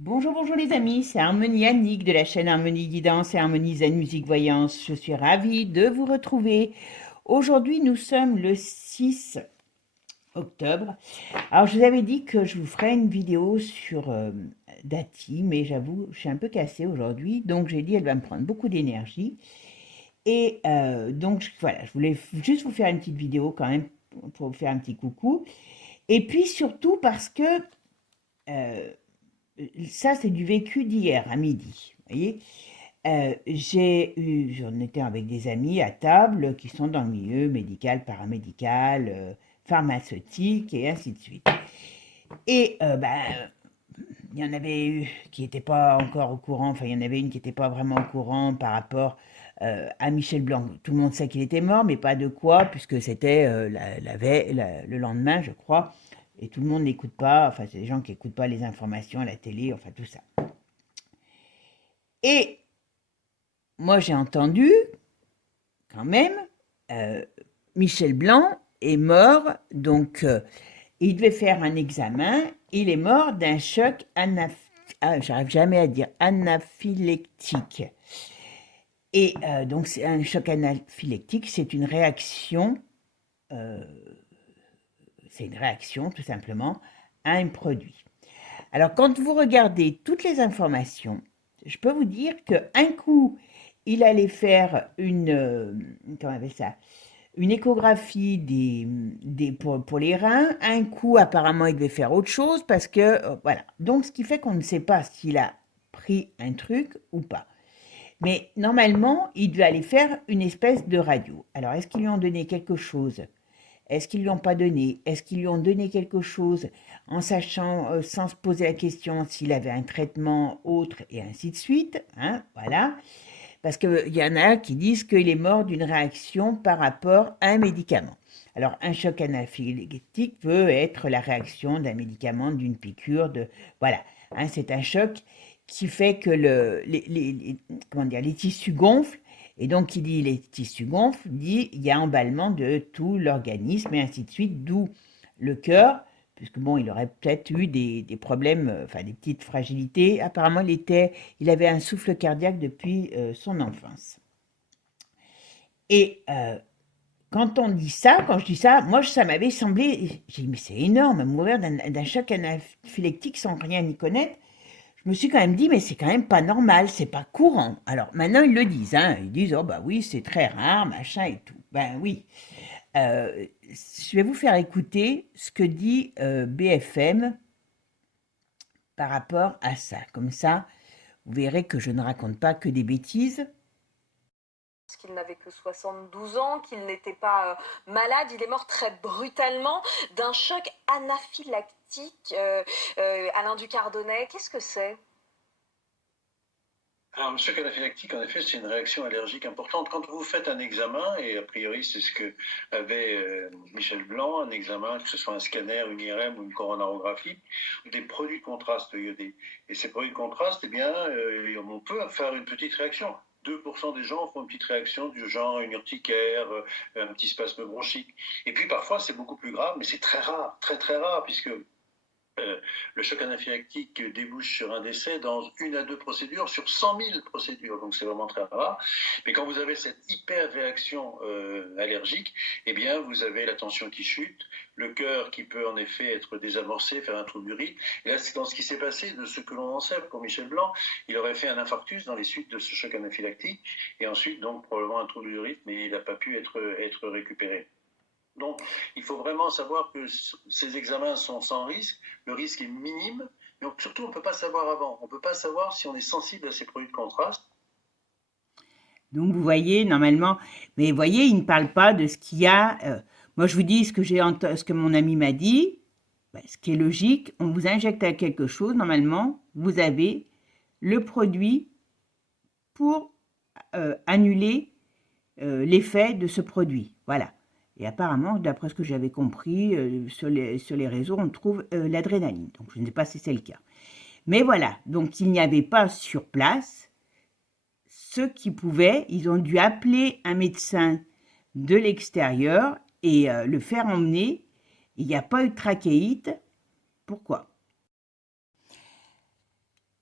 Bonjour, bonjour les amis, c'est Harmonie Annick de la chaîne Harmonie Guidance et Harmonie Zen Musique Voyance. Je suis ravie de vous retrouver. Aujourd'hui, nous sommes le 6 octobre. Alors, je vous avais dit que je vous ferais une vidéo sur Dati, mais j'avoue, je suis un peu cassée aujourd'hui, donc j'ai dit elle va me prendre beaucoup d'énergie. Et donc, voilà, je voulais juste vous faire une petite vidéo quand même pour vous faire un petit coucou. Et puis surtout parce que euh, ça, c'est du vécu d'hier à midi. Vous voyez, j'en étais avec des amis à table qui sont dans le milieu médical, paramédical, pharmaceutique et ainsi de suite. Et il y en avait eu qui n'étaient pas encore au courant, enfin il y en avait une qui n'était pas vraiment au courant par rapport à Michel Blanc. Tout le monde sait qu'il était mort, mais pas de quoi, puisque c'était le lendemain, je crois, et tout le monde n'écoute pas, enfin c'est des gens qui n'écoutent pas les informations à la télé, enfin tout ça. Et moi j'ai entendu quand même, euh, Michel Blanc est mort, donc il devait faire un examen, il est mort d'un choc j'arrive jamais à dire anaphylactique. Et donc c'est un choc anaphylactique, euh, c'est une réaction tout simplement à un produit. Alors quand vous regardez toutes les informations, je peux vous dire qu'un coup, il allait faire comment on appelle ça, une échographie pour les reins. Un coup, apparemment, il devait faire autre chose parce que, voilà. Donc, ce qui fait qu'on ne sait pas s'il a pris un truc ou pas. Mais normalement, il devait aller faire une espèce de radio. Alors, est-ce qu'ils lui ont donné quelque chose? Est-ce qu'ils lui ont pas donné? Est-ce qu'ils lui ont donné quelque chose en sachant, sans se poser la question s'il avait un traitement autre et ainsi de suite, hein, voilà. Parce qu'il y en a qui disent qu'il est mort d'une réaction par rapport à un médicament. Alors, un choc anaphylactique peut être la réaction d'un médicament, d'une piqûre, de voilà. Hein, c'est un choc qui fait que comment dire, les tissus gonflent. Et donc, qui dit les tissus gonflent, dit il y a emballement de tout l'organisme et ainsi de suite, d'où le cœur, puisque bon, il aurait peut-être eu des problèmes, enfin des petites fragilités. Apparemment, il avait un souffle cardiaque depuis son enfance. Et quand on dit ça, quand je dis ça, moi ça m'avait semblé, j'ai dit mais c'est énorme, mourir d'un choc anaphylactique sans rien y connaître. Je me suis quand même dit mais c'est quand même pas normal, c'est pas courant. Alors maintenant ils le disent, hein, ils disent oh bah oui c'est très rare, machin et tout. Ben oui. Je vais vous faire écouter ce que dit BFM par rapport à ça. Comme ça, vous verrez que je ne raconte pas que des bêtises. Qu'il n'avait que 72 ans, qu'il n'était pas malade. Il est mort très brutalement d'un choc anaphylactique. Alain Ducardonnet, qu'est-ce que c'est? Alors, le choc anaphylactique, en effet, c'est une réaction allergique importante. Quand vous faites un examen, et a priori c'est ce que avait Michel Blanc, un examen, que ce soit un scanner, une IRM ou une coronarographie, des produits de contraste iodés. Et ces produits de contraste, eh bien, on peut faire une petite réaction. 2% des gens font une petite réaction du genre une urticaire, un petit spasme bronchique. Et puis parfois c'est beaucoup plus grave, mais c'est très rare, très très rare, puisque le choc anaphylactique débouche sur un décès dans 1 à 2 procédures sur 100 000 procédures, donc c'est vraiment très rare. Mais quand vous avez cette hyper-réaction allergique, eh bien vous avez la tension qui chute, le cœur qui peut en effet être désamorcé, faire un trou du rythme. Et là, c'est dans ce qui s'est passé, de ce que l'on en sait pour Michel Blanc, il aurait fait un infarctus dans les suites de ce choc anaphylactique, et ensuite donc probablement un trou du rythme, mais il n'a pas pu être récupéré. Donc, il faut vraiment savoir que ces examens sont sans risque, le risque est minime, mais surtout on ne peut pas savoir avant, on ne peut pas savoir si on est sensible à ces produits de contraste. Donc vous voyez, normalement, mais vous voyez, il ne parle pas de ce qu'il y a. Moi, je vous dis ce que mon ami m'a dit, ben, ce qui est logique. On vous injecte à quelque chose, normalement, vous avez le produit pour annuler l'effet de ce produit. Voilà. Et apparemment, d'après ce que j'avais compris, sur les réseaux, on trouve l'adrénaline. Donc je ne sais pas si c'est le cas. Mais voilà, donc il n'y avait pas sur place ceux qui pouvaient, ils ont dû appeler un médecin de l'extérieur et le faire emmener. Il n'y a pas eu de trachéite. Pourquoi?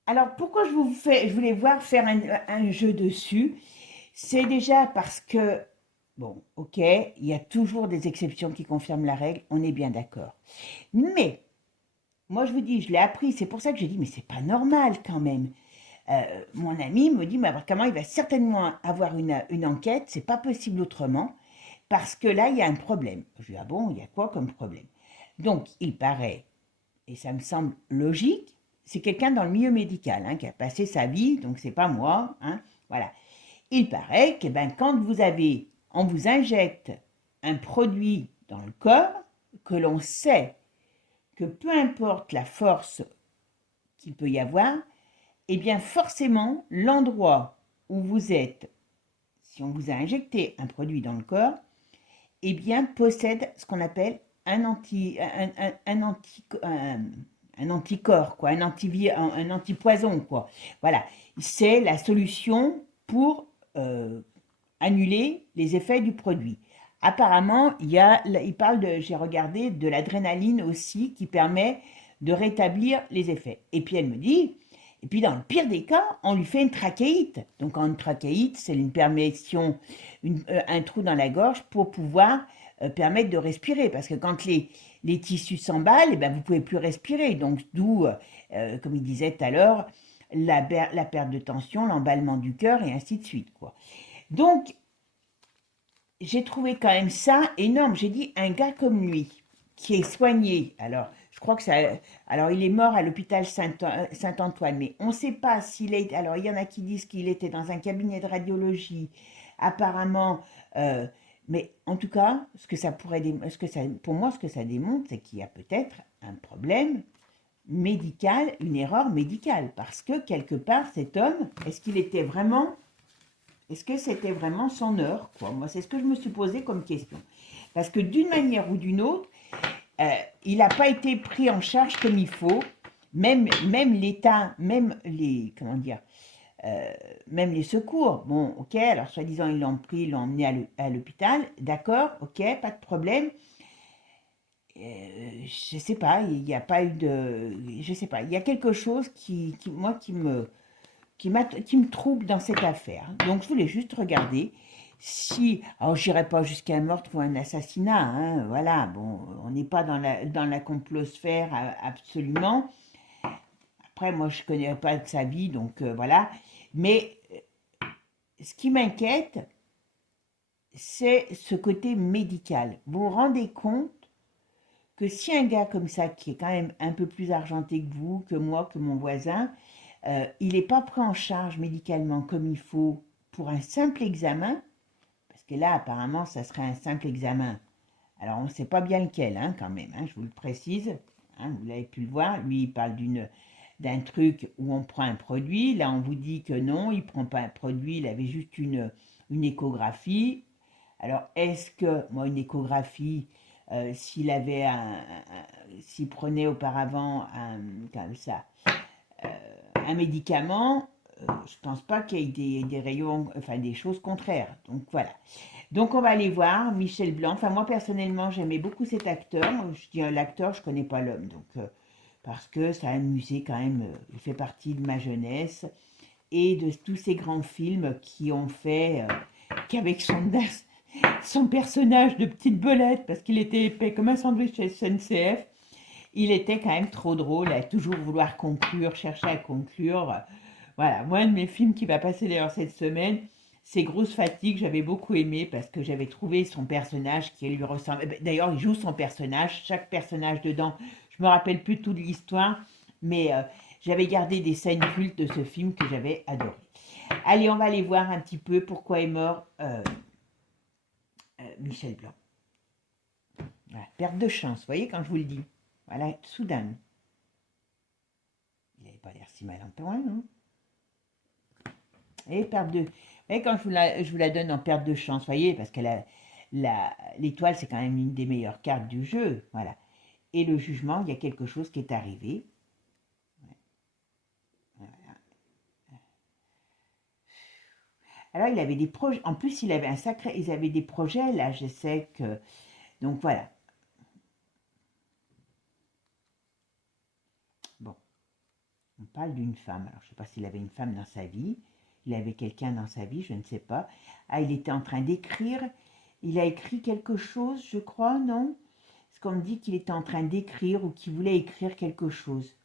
Alors, pourquoi je voulais voir faire un jeu dessus? C'est déjà parce que, bon, ok, il y a toujours des exceptions qui confirment la règle, on est bien d'accord. Mais, moi je vous dis, je l'ai appris, c'est pour ça que j'ai dit, mais c'est pas normal quand même. Mon ami me dit, mais comment il va certainement avoir une enquête, c'est pas possible autrement, parce que là, il y a un problème. Je lui dis, ah bon, il y a quoi comme problème? Donc, il paraît, et ça me semble logique, c'est quelqu'un dans le milieu médical, hein, qui a passé sa vie, donc c'est pas moi, hein, voilà. Il paraît que ben, quand on vous injecte un produit dans le corps, que l'on sait que peu importe la force qu'il peut y avoir, eh bien forcément, l'endroit où vous êtes, si on vous a injecté un produit dans le corps, eh bien possède ce qu'on appelle un anticorps, quoi, un antipoison, quoi. Voilà, c'est la solution pour annuler les effets du produit. Apparemment, il parle j'ai regardé, de l'adrénaline aussi qui permet de rétablir les effets. Et puis elle me dit, et puis dans le pire des cas, on lui fait une trachéite. Donc une trachéite, c'est une permission, un trou dans la gorge pour pouvoir permettre de respirer. Parce que quand les tissus s'emballent, eh ben, vous ne pouvez plus respirer. Donc d'où, comme il disait tout à l'heure, la perte de tension, l'emballement du cœur et ainsi de suite, quoi. Donc, j'ai trouvé quand même ça énorme. J'ai dit, un gars comme lui, qui est soigné, alors, je crois que ça. Alors, il est mort à l'hôpital Saint-Antoine, mais on ne sait pas s'il est. Alors, il y en a qui disent qu'il était dans un cabinet de radiologie, apparemment. Mais en tout cas, pour moi, ce que ça démontre, c'est qu'il y a peut-être un problème médical, une erreur médicale. Parce que quelque part, cet homme, est-ce que c'était vraiment son heure, quoi? Moi, c'est ce que je me suis posé comme question. Parce que d'une manière ou d'une autre, il n'a pas été pris en charge comme il faut. Même l'État, comment dire, même les secours. Bon, ok, alors soi-disant, ils l'ont pris, ils l'ont emmené à l'hôpital. D'accord, ok, pas de problème. Je sais pas, il n'y a pas eu de. Je sais pas, il y a quelque chose moi, qui me trouble dans cette affaire. Donc je voulais juste regarder si, alors j'irai pas jusqu'à un meurtre ou un assassinat, hein, voilà, bon, on n'est pas dans la complosphère absolument. Après, moi je connais pas sa vie, donc voilà. Mais ce qui m'inquiète, c'est ce côté médical. Vous vous rendez compte que si un gars comme ça, qui est quand même un peu plus argenté que vous, que moi, que mon voisin, il n'est pas pris en charge médicalement comme il faut pour un simple examen, parce que là, apparemment, ça serait un simple examen. Alors, on ne sait pas bien lequel, hein, quand même, hein, je vous le précise, hein, vous l'avez pu le voir. Lui, il parle d'un truc où on prend un produit. Là, on vous dit que non, il ne prend pas un produit, il avait juste une échographie. Alors, est-ce que, moi, une échographie, s'il prenait auparavant comme ça, un médicament, je pense pas qu'il y ait des rayons, enfin des choses contraires. Donc voilà. Donc on va aller voir Michel Blanc. Enfin moi personnellement j'aimais beaucoup cet acteur. Je dis l'acteur, je connais pas l'homme. Donc parce que ça a amusé quand même. Il fait partie de ma jeunesse et de tous ces grands films qui ont fait qu'avec son personnage de petite belette, parce qu'il était épais comme un sandwich SNCF, il était quand même trop drôle à toujours vouloir conclure, chercher à conclure. Voilà, moi, un de mes films qui va passer d'ailleurs cette semaine, c'est Grosse Fatigue. J'avais beaucoup aimé parce que j'avais trouvé son personnage qui lui ressemble. D'ailleurs, il joue son personnage, chaque personnage dedans. Je me rappelle plus toute l'histoire, mais j'avais gardé des scènes cultes de ce film que j'avais adoré. Allez, on va aller voir un petit peu pourquoi est mort Michel Blanc. Voilà, perte de chance, vous voyez quand je vous le dis. Voilà, soudain. Il n'avait pas l'air si mal en point, non? Et perte de... Et quand je vous la donne en perte de chance, vous voyez, parce que l'étoile, c'est quand même une des meilleures cartes du jeu. Voilà. Et le jugement, il y a quelque chose qui est arrivé. Voilà. Alors, il avait des projets. En plus, ils avaient des projets, là, je sais que... Donc, voilà. Bon. On parle d'une femme. Alors, je ne sais pas s'il avait une femme dans sa vie. Il avait quelqu'un dans sa vie, je ne sais pas. Ah, il était en train d'écrire. Il a écrit quelque chose, je crois, non? Parce qu'on me dit qu'il était en train d'écrire ou qu'il voulait écrire quelque chose.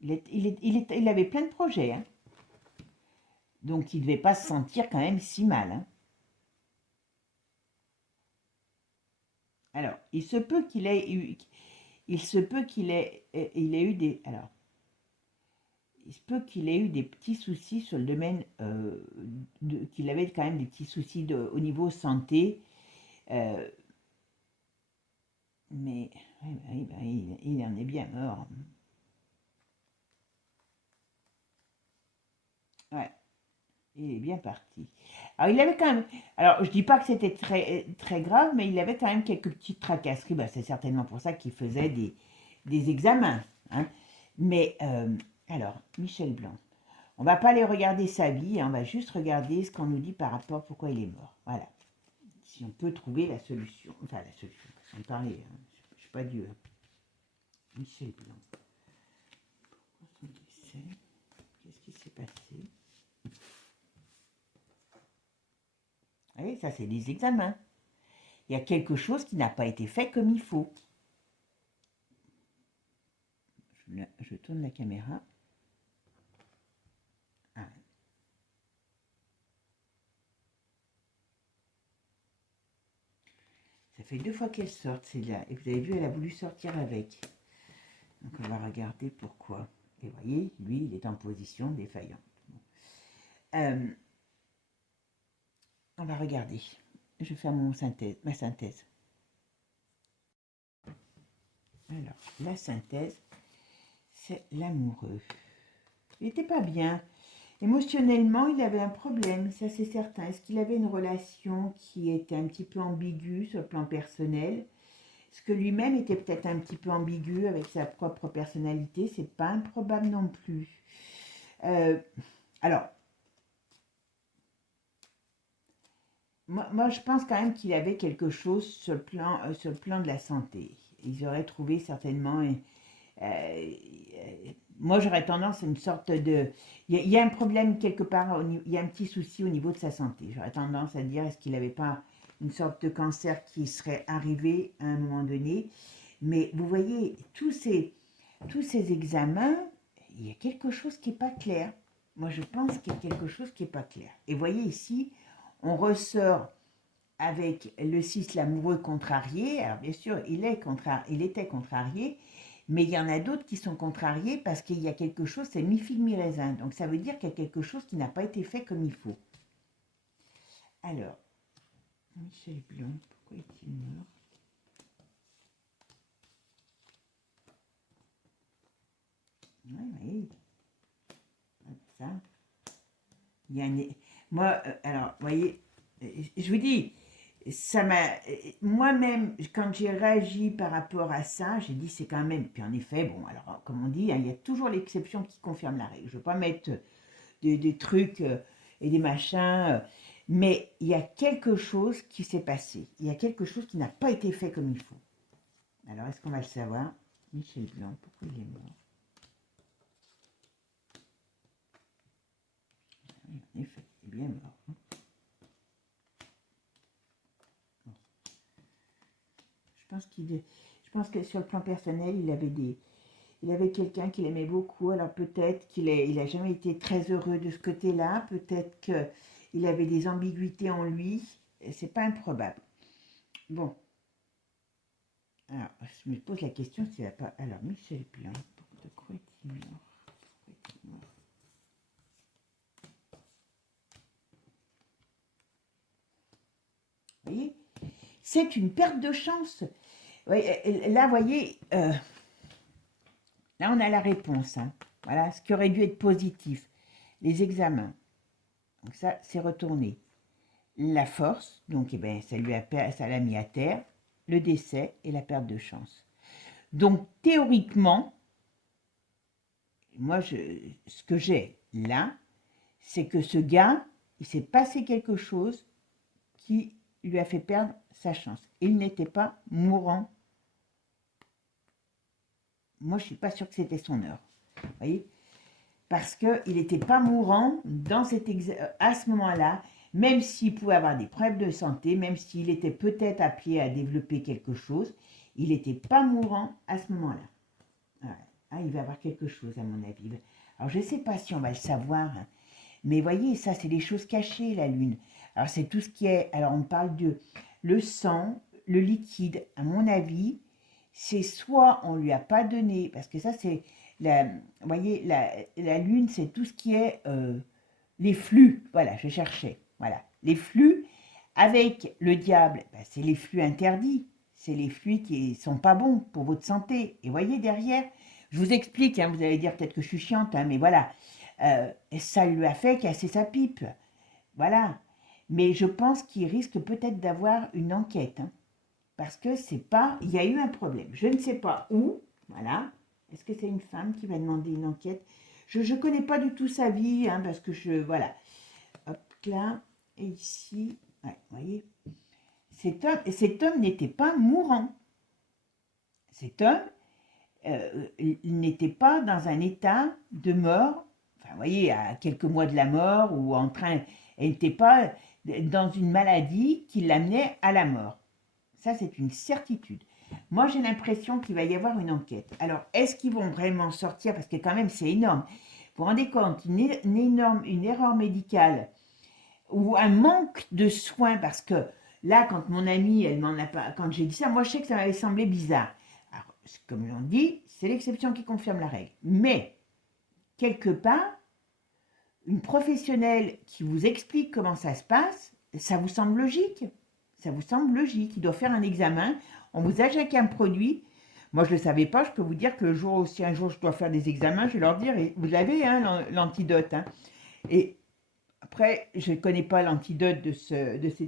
Il avait plein de projets, hein. Donc, il ne devait pas se sentir quand même si mal, hein. Alors, il se peut qu'il ait eu des... Alors, il se peut qu'il ait eu des petits soucis sur le domaine, qu'il avait quand même des petits soucis au niveau santé, mais il en est bien mort. Ouais, il est bien parti. Alors, il avait quand même... Alors, je dis pas que c'était très, très grave, mais il avait quand même quelques petites tracasseries. Ben, c'est certainement pour ça qu'il faisait des examens, hein. Mais, alors, Michel Blanc. On va pas aller regarder sa vie, hein, on va juste regarder ce qu'on nous dit par rapport à pourquoi il est mort. Voilà. Si on peut trouver la solution. Enfin, la solution, sans parler, hein. Je ne suis pas Dieu. Michel Blanc. Pourquoi son décès? Qu'est-ce qui s'est passé? Vous voyez, ça c'est des examens. Il y a quelque chose qui n'a pas été fait comme il faut. Je tourne la caméra. Ah. Ça fait 2 fois qu'elle sort, celle-là. Et vous avez vu, elle a voulu sortir avec. Donc on va regarder pourquoi. Et vous voyez, lui, il est en position défaillante. Bon. On va regarder. Je vais faire ma synthèse. Alors, la synthèse, c'est l'amoureux. Il n'était pas bien. Émotionnellement, il avait un problème, ça c'est certain. Est-ce qu'il avait une relation qui était un petit peu ambiguë sur le plan personnel? Est-ce que lui-même était peut-être un petit peu ambigu avec sa propre personnalité? C'est pas improbable non plus. Alors, moi, je pense quand même qu'il avait quelque chose sur le plan de la santé. Ils auraient trouvé certainement... moi, j'aurais tendance à une sorte de... Il y a un problème quelque part, il y a un petit souci au niveau de sa santé. J'aurais tendance à dire, est-ce qu'il n'avait pas une sorte de cancer qui serait arrivé à un moment donné? Mais vous voyez, tous ces examens, il y a quelque chose qui n'est pas clair. Moi, je pense qu'il y a quelque chose qui n'est pas clair. Et vous voyez ici, on ressort avec le 6, l'amoureux contrarié. Alors bien sûr, il était contrarié, mais il y en a d'autres qui sont contrariés parce qu'il y a quelque chose, c'est mi-figue, mi-raisin. Donc ça veut dire qu'il y a quelque chose qui n'a pas été fait comme il faut. Alors, Michel Blanc, pourquoi est-il mort? Oui, ça. Il y a moi, alors, vous voyez, je vous dis, ça m'a... Moi-même, quand j'ai réagi par rapport à ça, j'ai dit c'est quand même... Puis en effet, bon, alors, comme on dit, hein, il y a toujours l'exception qui confirme la règle. Je ne veux pas mettre des trucs et des machins, mais il y a quelque chose qui s'est passé. Il y a quelque chose qui n'a pas été fait comme il faut. Alors, est-ce qu'on va le savoir? Michel Blanc, pourquoi il est mort? En effet, il est bien mort. Je pense que sur le plan personnel, il avait quelqu'un qu'il aimait beaucoup. Alors peut-être il a jamais été très heureux de ce côté-là. Peut-être qu'il avait des ambiguïtés en lui. C'est pas improbable. Bon. Alors, je me pose la question s'il n'a pas... Alors, Michel Blanc, de quoi est-il mort? Vous voyez, c'est une perte de chance. Oui, là, vous voyez, là, on a la réponse, hein. Voilà, ce qui aurait dû être positif. Les examens. Donc ça, c'est retourné. La force, donc eh ben, ça l'a mis à terre. Le décès et la perte de chance. Donc, théoriquement, moi, ce que j'ai là, c'est que ce gars, il s'est passé quelque chose qui lui a fait perdre sa chance. Il n'était pas mourant. Moi, je ne suis pas sûre que c'était son heure. Vous voyez? parce qu'il n'était pas mourant à ce moment-là, même s'il pouvait avoir des problèmes de santé, même s'il était peut-être appelé à développer quelque chose, il n'était pas mourant à ce moment-là. Voilà. Ah, il va y avoir quelque chose, à mon avis. Alors, je ne sais pas si on va le savoir, hein, mais voyez, ça, c'est des choses cachées, la Lune. Alors, c'est tout ce qui est... Alors, on parle de le sang, le liquide. À mon avis, c'est soit on lui a pas donné, parce que ça, c'est... Vous voyez, la Lune, c'est tout ce qui est les flux. Voilà, je cherchais. Voilà, les flux avec le diable, ben, c'est les flux interdits. C'est les flux qui sont pas bons pour votre santé. Et voyez derrière, je vous explique, hein, vous allez dire peut-être que je suis chiante, hein, mais voilà, ça lui a fait casser sa pipe. Voilà. Mais je pense qu'il risque peut-être d'avoir une enquête, hein, parce que c'est pas, il y a eu un problème. Je ne sais pas où, voilà. Est-ce que c'est une femme qui va demander une enquête? Je ne connais pas du tout sa vie, hein, parce que voilà. Hop, là, et ici, ouais, vous voyez, cet homme n'était pas mourant. Cet homme, il n'était pas dans un état de mort, enfin, vous voyez, à quelques mois de la mort, ou en train, il n'était pas dans une maladie qui l'amenait à la mort. Ça, c'est une certitude. Moi, j'ai l'impression qu'il va y avoir une enquête. Alors, est-ce qu'ils vont vraiment sortir? Parce que quand même, c'est énorme. Vous vous rendez compte, une erreur médicale ou un manque de soins, parce que là, quand mon amie, elle m'en a pas, quand j'ai dit ça, moi, je sais que ça m'avait semblé bizarre. Alors, comme j'en dis, c'est l'exception qui confirme la règle. Mais, quelque part, une professionnelle qui vous explique comment ça se passe, ça vous semble logique? Ça vous semble logique? Il doit faire un examen, on vous achète un produit. Moi, je ne le savais pas, je peux vous dire que le jour, si un jour je dois faire des examens, je vais leur dire, vous avez hein, l'antidote. Hein. Et après, je ne connais pas l'antidote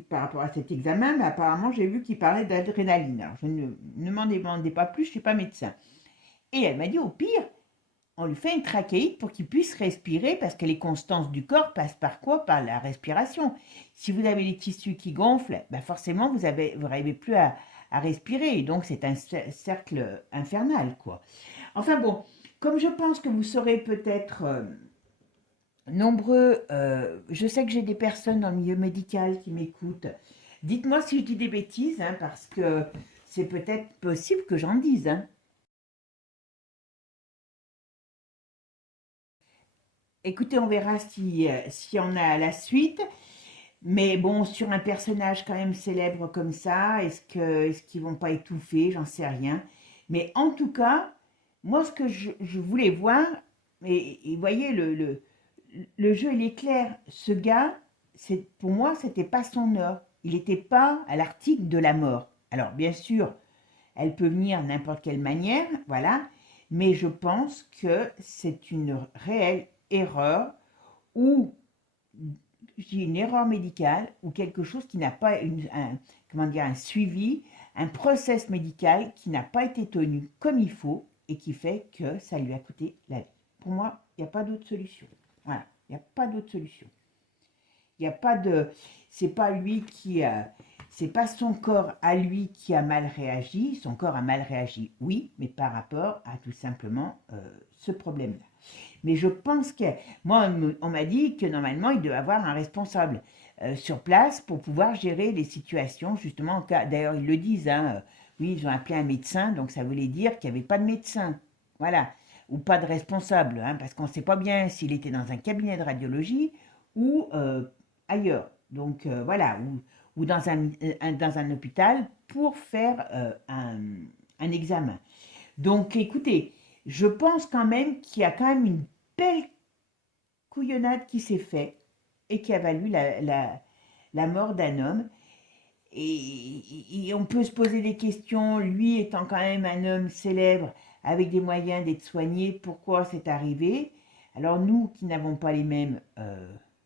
par rapport à cet examen, mais apparemment, j'ai vu qu'il parlait d'adrénaline. Alors, je ne m'en demandez pas plus, je ne suis pas médecin. Et elle m'a dit, au pire, on lui fait une trachéite pour qu'il puisse respirer, parce que les constances du corps passent par quoi? Par la respiration. Si vous avez les tissus qui gonflent, ben forcément, vous n'arrivez plus à respirer. Et donc, c'est un cercle infernal, quoi. Enfin bon, comme je pense que vous serez peut-être nombreux, je sais que j'ai des personnes dans le milieu médical qui m'écoutent. Dites-moi si je dis des bêtises, hein, parce que c'est peut-être possible que j'en dise. Hein. Écoutez, on verra si on a la suite. Mais bon, sur un personnage quand même célèbre comme ça, est-ce qu'ils vont pas étouffer? J'en sais rien. Mais en tout cas, moi, ce que je voulais voir, et voyez, le jeu, il est clair. Ce gars, pour moi, c'était pas son heure. Il n'était pas à l'article de la mort. Alors, bien sûr, elle peut venir n'importe quelle manière, voilà. Mais je pense que c'est une réelle erreur ou je dis une erreur médicale ou quelque chose qui n'a pas un suivi, un process médical qui n'a pas été tenu comme il faut et qui fait que ça lui a coûté la vie. Pour moi, il n'y a pas d'autre solution. Voilà, il n'y a pas d'autre solution. Il n'y a pas de... C'est pas lui qui a... C'est pas son corps à lui qui a mal réagi. Son corps a mal réagi, oui, mais par rapport à tout simplement ce problème-là. Mais je pense que, moi, on m'a dit que normalement, il doit avoir un responsable sur place pour pouvoir gérer les situations, justement, en cas, d'ailleurs, ils le disent, hein, oui, ils ont appelé un médecin, donc ça voulait dire qu'il n'y avait pas de médecin, voilà, ou pas de responsable, hein, parce qu'on ne sait pas bien s'il était dans un cabinet de radiologie ou ailleurs, donc voilà, ou dans un hôpital pour faire un examen. Donc, écoutez, je pense quand même qu'il y a quand même une belle couillonnade qui s'est faite et qui a valu la mort d'un homme. Et on peut se poser des questions, lui étant quand même un homme célèbre avec des moyens d'être soigné, pourquoi c'est arrivé? Alors nous qui n'avons pas les mêmes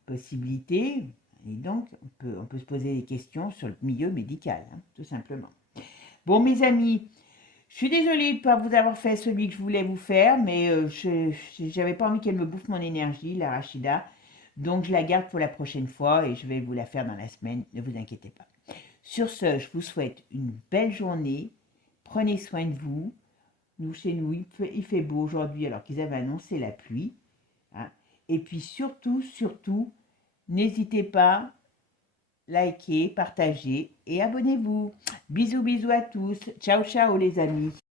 possibilités, et donc on peut se poser des questions sur le milieu médical, hein, tout simplement. Bon mes amis, je suis désolée de ne pas vous avoir fait celui que je voulais vous faire, mais je n'avais pas envie qu'elle me bouffe mon énergie, la Rachida. Donc je la garde pour la prochaine fois et je vais vous la faire dans la semaine, ne vous inquiétez pas. Sur ce, je vous souhaite une belle journée. Prenez soin de vous. Nous, chez nous, il fait beau aujourd'hui alors qu'ils avaient annoncé la pluie. hein. Et puis surtout, n'hésitez pas, likez, partagez et abonnez-vous. Bisous à tous. Ciao, ciao les amis.